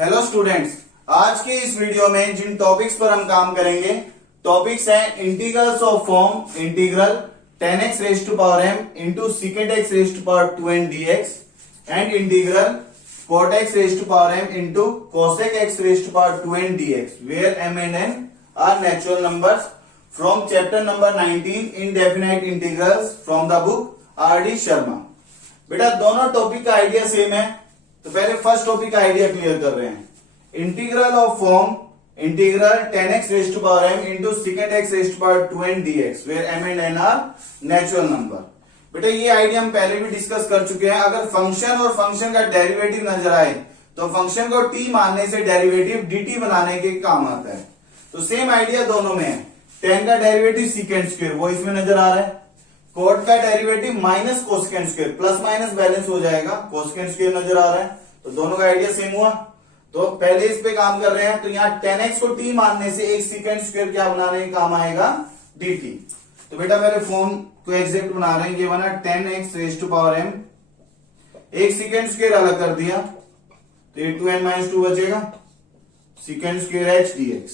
Hello students, आज के इस वीडियो में जिन टॉपिक्स पर हम काम करेंगे टॉपिक्स हैं integrals of form integral tan x raised to power m into secant x raised to power 2n dx and integral cot x raised to power m into cosec x raised to power 2n dx where m and n are natural numbers from chapter number 19 indefinite integrals from the book R.D. Sharma। बेटा दोनों topic का idea same है, तो पहले first topic का idea clear कर रहे हैं। Integral of form integral tan x raised to power m into secant x raised to power 2n dx where m and n are natural number. बेटा ये idea हम पहले भी डिस्कस कर चुके हैं। अगर फंक्शन और फंक्शन का डेरिवेटिव नजर आए तो फंक्शन को t मानने से डेरिवेटिव dt बनाने के काम आता है। तो सेम आइडिया दोनों में है। tan का डेरिवेटिव सीकेंट स्क्वायर वो इसमें नजर आ रहा है, कोट का derivative minus cosecant square plus minus balance हो जाएगा, कोसेकेंट स्क्वायर नजर आ रहा है, तो दोनों का आइडिया सेम हुआ। तो पहले इस पे काम कर रहे हैं, तो यहाँ tan x को t मानने से एक सीकेंट स्क्वायर क्या बनाने का काम आएगा, dt। तो बेटा मेरे फॉर्म को एग्जैक्ट बना रहे हैं, ये बना tan x raise to power m, एक सीकेंट स्क्वायर अलग कर दिया तो ये 2n-2 बचेगा, सीकेंट स्क्वायर h dx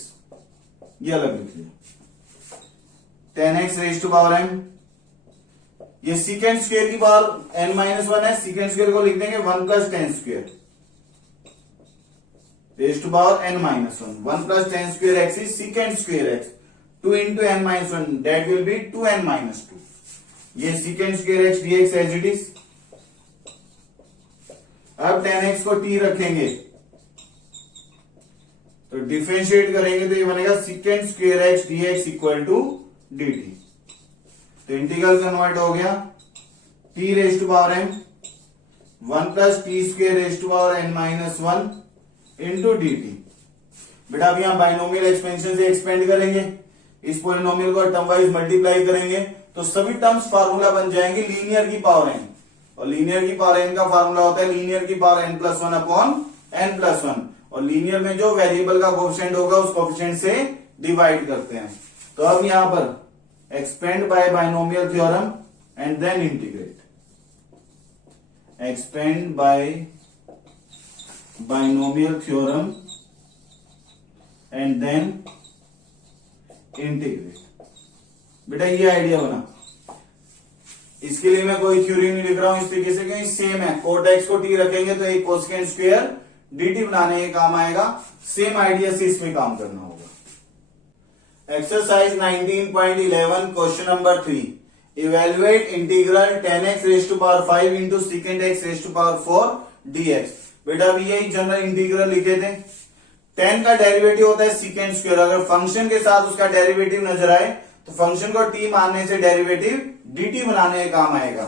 ये अलग लिख लिया। tan x raise to power m, ये सीकेंट स्क्वायर की पावर n-1 है, सीकेंट स्क्वायर को लिख देंगे 1 plus tan square raise to power n-1, 1 plus tan square x is secant square x, 2 into n-1 that will be 2n-2, ये secant square h dx as it is. अब tan x को t रखेंगे तो differentiate करेंगे तो ये बनेगा secant square h dx equal to dt। तो इंटीग्रल कन्वर्ट हो गया t raise to power m 1 plus t square raise to power n-1 into dt। बेटा अब यहां बाइनोमियल एक्सपेंशन से एक्सपेंड करेंगे, इस पॉलिनोमियल को टर्म वाइज मल्टीप्लाई करेंगे तो सभी टर्म्स फार्मूला बन जाएंगे लीनियर की पावर n, और लीनियर की पावर n का फार्मूला होता है लीनियर की पावर n+1 अपॉन n+1, और लीनियर में जो वेरिएबल का कोएफिशिएंट होगा उस कोएफिशिएंट से डिवाइड करते हैं। तो अब यहां पर expand by binomial theorem and then integrate, expand by binomial theorem and then integrate. बेटा ये आइडिया बना, इसके लिए मैं कोई थ्योरी नहीं लिख रहा हूं इस तरीके से, क्योंकि सेम है। कोट एक्स को टी रखेंगे तो एक कोसेकेंट स्क्वायर dt बनाने के काम आएगा, सेम आइडिया से इसमें काम करना होगा। Exercise 19.11 question number 3, evaluate integral tan x raise to power 5 into secant x raise to power 4 dx। बेटा अभी यही जनरल इंटीग्रल लिखे थे। tan का डेरिवेटिव होता है सीकेंट स्क्वायर, अगर फंक्शन के साथ उसका डेरिवेटिव नजर आए तो फंक्शन को t मानने से डेरिवेटिव dt बनाने का काम आएगा।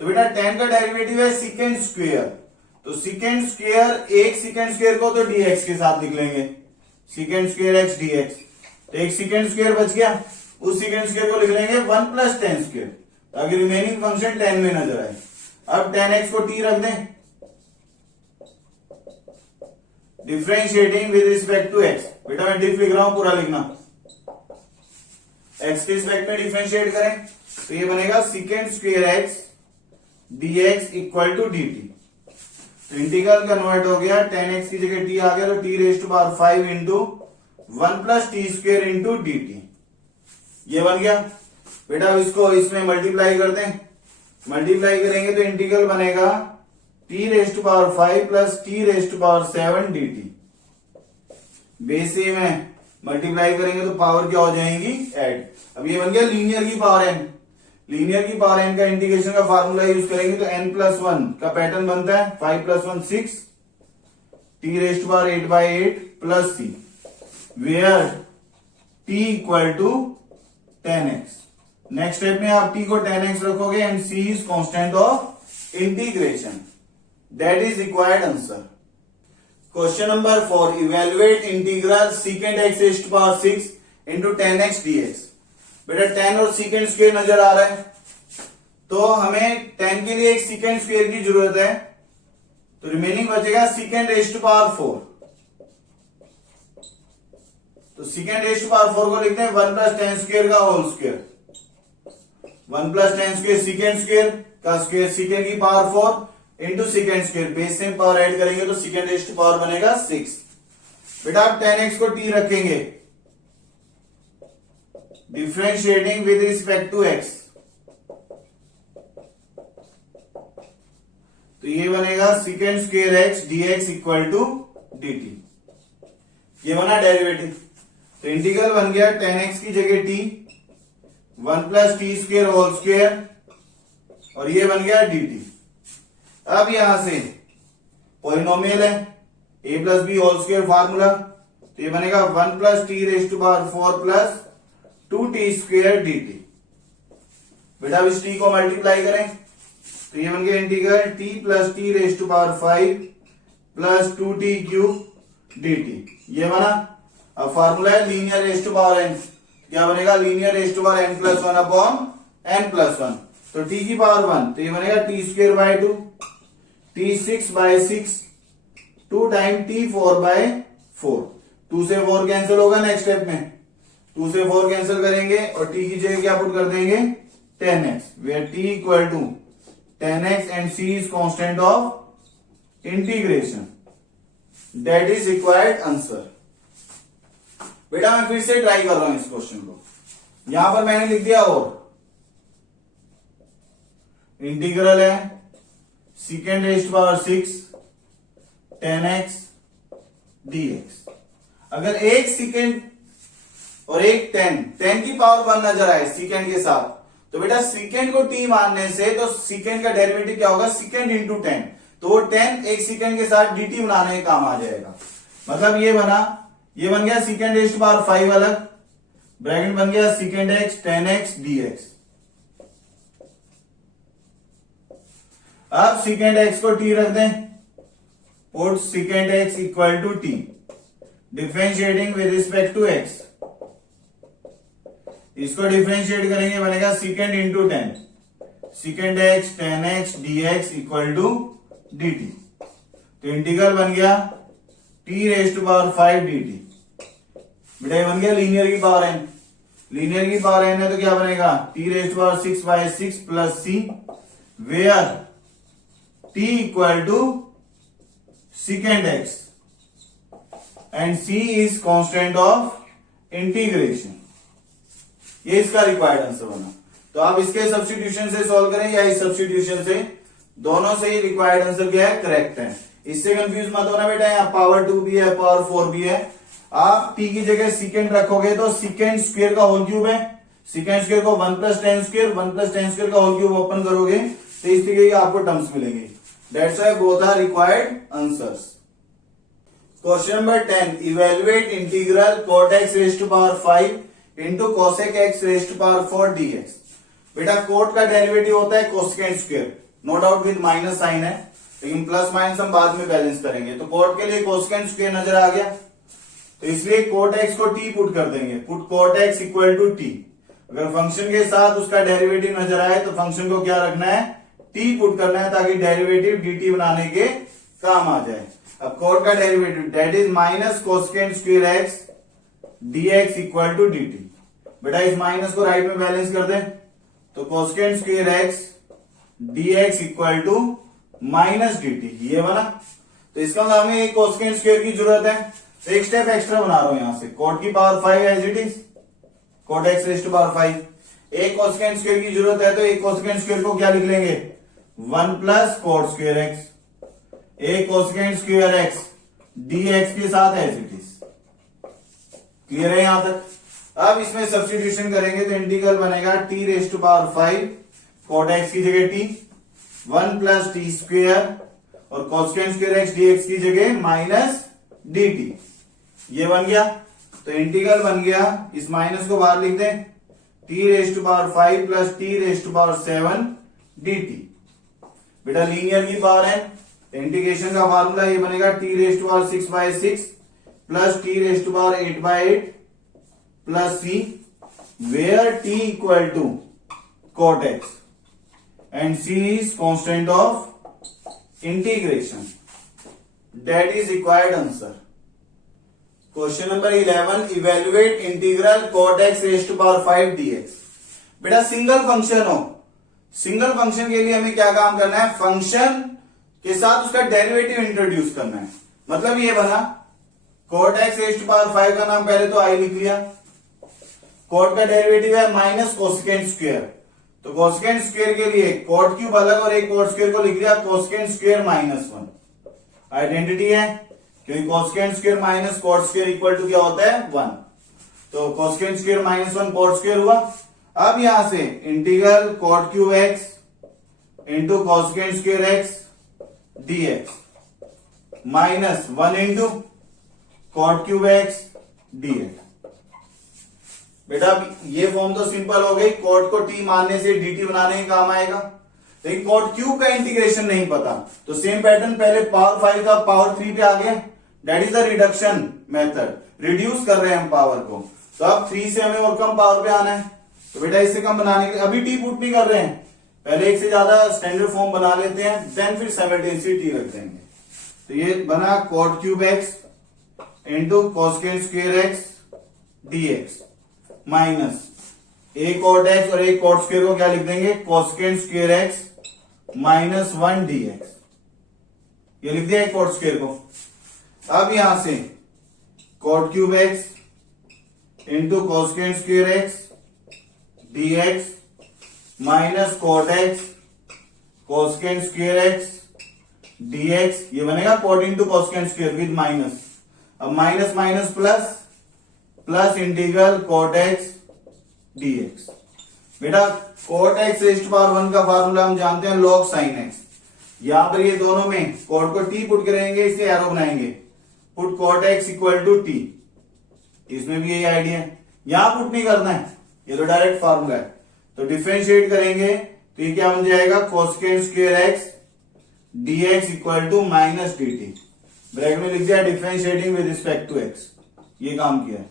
तो बेटा tan का डेरिवेटिव है सीकेंट स्क्वायर, तो सीकेंट स्क्वायर एक सीकेंट स्क्वायर को तो dx के साथ लिख लेंगे, सीकेंट स्क्वायर x dx, तो एक सीकेंट स्क्वायर बच गया, उस सीकेंट स्क्वायर को लिख लेंगे 1 प्लस टेन स्क्वायर, ताकि रिमेनिंग फंक्शन 10 में नजर आए। अब tan x को t रख दें, differentiating with respect to x। बेटा मैं डिफ लिख रहा हूं, पूरा लिखना, x के रिस्पेक्ट में डिफरेंशिएट करें तो ये बनेगा secant square x dx equal to dt। तो इंटीग्रल कन्वर्ट हो गया, tan x की जगह t आ गया तो t raise to power 5 into 1 plus t square into dt, ये बन गया। बेटा अब इसको इसमें मल्टीप्लाई कर दें, मल्टीप्लाई करेंगे तो इंटीग्रल बनेगा t raise to power 5 plus t raise to power 7 dt। Basic में मल्टीप्लाई करेंगे तो पावर क्या हो जाएंगी, ऐड। अब ये बन गया लीनियर की पावर n, लीनियर की पावर n का इंटीग्रेशन का फार्मूला यूज करेंगे तो n+1 का पैटर्न बनता है 5 + 1 6 t raise to power 8/8 plus c, where t equal to tan x। Next step में आप t को tan x रखोगे and c is constant of integration, that is required answer. Question number 4, evaluate integral secant x raise to power 6 into tan x dx। बेटा tan और secant square नजर आ रहा है, तो हमें tan के लिए एक सीकेंट स्क्वायर की जरूरत है, तो रिमेनिंग बचेगा सीकेंट रेज टू पावर 4। तो सीकेंट रेज टू पावर 4 को लिखते हैं 1 प्लस टेन स्क्वायर का whole square, 1 plus tan square secant square का स्क्वायर, सीकेंट की power 4 into secant square, base में पावर ऐड करेंगे तो सेकेंड रेस्ट पावर बनेगा 6। बेटा आप 10x को t रखेंगे, differentiating with respect to x, तो ये बनेगा secant square x dx equal to dt। ये बना डेरिवेटिव, तो इंटीग्रल बन गया 10x की जगह t, 1 plus t square whole square, और ये बन गया dt। अब यहां से पॉलिनोमियल है a plus b whole square formula, तो ये बनेगा 1 plus t raise to power 4 plus 2t square dt। बेटा अब इस t को मल्टीप्लाई करें तो ये बन गया integral t plus t raise to power 5 plus 2t cube dt। ये बना। अब फार्मूला है linear raise to power n, क्या बनेगा linear raise to power n plus 1 upon n plus 1, तो t की पावर 1, तो ये बनेगा t square by 2, t 6 by 6, 2 time t 4 by 4, 2 से 4 कैंसिल होगा नेक्स्ट स्टेप में, 2 से 4 कैंसिल करेंगे और t की जगह क्या पुट कर देंगे 10x, where t equal to 10x and c is constant of integration, that is required answer. बेटा मैं फिर से ट्राई कर रहा हूं इस क्वेश्चन को, यहां पर मैंने लिख दिया और इंटीग्रल है second raise power 6 10x dx। अगर एक सेकेंड और एक 10 की पावर 1 नजर आए सेकेंड के साथ, तो बेटा सेकेंड को t मानने से तो सेकेंड का डेरिवेटिव क्या होगा सेकेंड इंटू 10, तो वो 10 एक सेकेंड के साथ dt बनाने का काम आ जाएगा। मतलब ये बन गया सेकेंड रेज टू पावर 5 अलग, ब्रैकेट बन गया सेकेंड x 10x dx। अब सेकेंड x को t रख दें, put secant x equal to t, differentiating with respect to x, इसको डिफरेंशिएट करेंगे बनेगा secant into 10, secant x 10x dx equal to dt। तो इंटीग्रल बन गया t raise to power 5 dt। बेटा ये बन गया लीनियर की पावर n, लीनियर की पावर n है तो क्या बनेगा t raise to power 6 by 6 plus c, where t equal to secant x and c is constant of integration. ये इसका रिक्वायर्ड आंसर बना। तो आप इसके सब्स्टिट्यूशन से सॉल्व करें या इस सब्स्टिट्यूशन से, दोनों से ही रिक्वायर्ड आंसर क्या है करेक्ट है। इससे कंफ्यूज मत होना बेटा, यहाँ पावर 2 भी है पावर 4 भी है। आप t की जगह सेकेंड रखोगे तो सेकेंड स्क्वायर का होल क्यूब है, सेकेंड स्क्वायर को 1 प्लस 10 स्क्वायर, 1 प्लस 10 स्क्वायर का होल क्यूब ओपन करोगे तो इस तरीके की आपको टर्म्स मिलेंगे। That's why both are required answers. Question number 10, evaluate integral cot x raise to power 5 into cosec x raise to power 4 dx। बेटा कोट का डेरिवेटिव होता है cosecant square, no doubt with minus sign है, लेकिन plus minus हम बाद में balance करेंगे। तो कोट के लिए कोसेकेंड स्क्वायर नजर आ गया, तो इसलिए cot x को t पुट कर देंगे, put cot x equal to t। अगर फंक्शन के साथ उसका डेरिवेटिव नजर आए तो फंक्शन को क्या रखना है t पुट करना है, ताकि डेरिवेटिव dt बनाने के काम आ जाए। अब cot का derivative that is minus cosecant square x dx equal to dt। बेटा इस माइनस को राइट में बैलेंस कर दें, तो cosecant square x dx equal to minus dt, ये बना। तो इसका मतलब हमें एक कोसेकेंड स्क्वायर की जरूरत है, तो एक स्टेप एक्स्ट्रा बना रहा हूं यहां से, cot की पावर 5 as it is, cot x raise to power 5। एक कोसेकेंड स्क्वायर की जरूरत है तो एक कोसेकेंड स्क्वायर को क्या लिख लेंगे 1 प्लस cot स्क्वायर x, एक कोसेकेंड स्क्वायर x dx के साथ एज इट इज। क्लियर है यहां तक। अब इसमें सब्स्टिट्यूशन करेंगे तो इंटीग्रल बनेगा t raise to power 5 cot x की जगह t, 1 प्लस टी स्क्वायर और कोसेकेंड स्क्वायर x dx की जगह माइनस dt। ये बन गया, तो इंटीग्रल बन गया, इस माइनस को बाहर लिख दें, t raise to power 5 plus t raise to power 7 dt। बेटा लीनियर की पावर है, इंटीग्रेशन का फार्मूला ये बनेगा t raise to power 6 by 6 plus t raise to power 8 by 8 plus c, where t equal to cot x and c is constant of integration, that is required answer. Question number 11, evaluate integral cot x raise to power 5 dx। बेटा single function हो, single function के लिए हमें क्या काम करना है, function के साथ उसका डेरिवेटिव इंट्रोड्यूस करना है। मतलब ये बना cot x raise to power 5 का नाम पहले तो i लिख लिया, cot का डेरिवेटिव है माइनस कोसेकेंट स्क्वायर, तो कोसेकेंट स्क्वायर के लिए cot क्यूब अलग और एक cot स्क्वायर को लिख लिया कोसेकेंट स्क्वायर माइनस 1। आइडेंटिटी है क्योंकि कोसेकेंट स्क्वायर माइनस cot स्क्वायर इक्वल टू क्या होता है 1, तो cosecant square minus 1 cot square हुआ। अब यहां से integral cot cube x into cosecant square x dx minus 1 into cot cube x dx। बेटा ये फॉर्म तो सिंपल हो गई, cot को t मानने से dt बनाने के काम आएगा। लेकिन cot क्यूब का इंटीग्रेशन नहीं पता, तो सेम पैटर्न पहले पावर 5 का पावर 3 पे आ गया, that is the reduction method, reduce कर रहे हैं हम पावर को। तो अब 3 से हमें और कम पावर पे आना है, तो बेटा इससे कम बनाने के लिए अभी t पुट नहीं कर रहे हैं, पहले एक से ज्यादा स्टैंडर्ड फॉर्म बना लेते हैं, देन फिर साइमल्टेनियसली t रख देंगे। तो ये बना cot cube x into cosecant square x dx minus एक cot x और एक cot स्क्वायर को क्या लिख देंगे cosecant square x minus 1 dx, ये लिख दिया एक cot स्क्वायर को। अब यहां से cot cube x into cosecant square x dx minus cot x cosecant square x dx, ये बनेगा cot into cosecant square with minus, अब minus minus plus, plus integral cot x dx। बेटा cot x raise to power 1 का formula हम जानते हैं log sin x, यहां पर ये दोनों में cot को t पुट करेंगे, इसे एरो बनाएंगे, put cot x equal to t, इसमें भी यही आइडिया है, यहां पुट नहीं करना है, ये तो डायरेक्ट फार्मूला है। तो डिफरेंशिएट करेंगे तो ये क्या बन जाएगा cosecant square x dx equal to minus dt, bracket में लिख दिया differentiating with respect to x, ये काम किया है।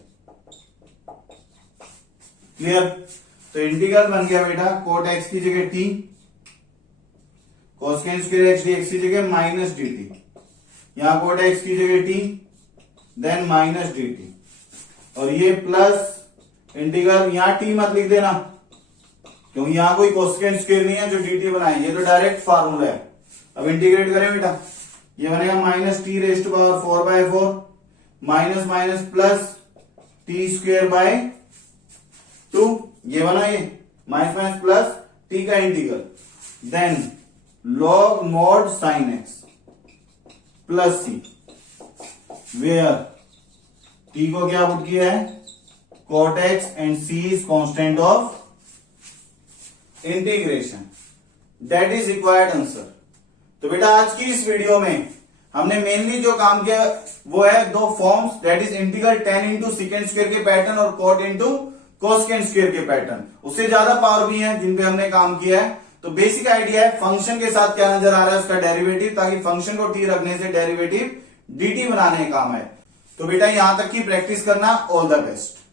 क्लियर? तो इंटीग्रल बन गया बेटा cot x की जगह t, cosecant square x dx की जगह माइनस dt, यहां cot x की जगह t देन माइनस dt, और ये प्लस इंटीग्रल, यहां t मत लिख देना क्योंकि यहां कोई कोसेकेंट स्क्वायर नहीं है जो dt बनाए, ये तो डायरेक्ट फार्मूला है। अब इंटीग्रेट करें बेटा, ये बनेगा minus t raise to power 4/4 minus minus plus t square by 2, ये बना ये माइनस माइनस प्लस टी का integral, then log mod sin x plus c, where t को क्या पुट किया है cot x and c is constant of integration, that is required answer. तो बेटा आज की इस वीडियो में हमने मेनली जो काम किया वो है दो forms, that is integral tan into secant square के पैटर्न और cot इंटू कोसेकेंट स्क्वायर के पैटर्न, उससे ज्यादा पावर भी है जिन पे हमने काम किया है। तो बेसिक आइडिया है फंक्शन के साथ क्या नजर आ रहा है उसका डेरिवेटिव, ताकि फंक्शन को t रखने से डेरिवेटिव dt बनाने का काम है। तो बेटा यहां तक की प्रैक्टिस करना, ऑल द बेस्ट।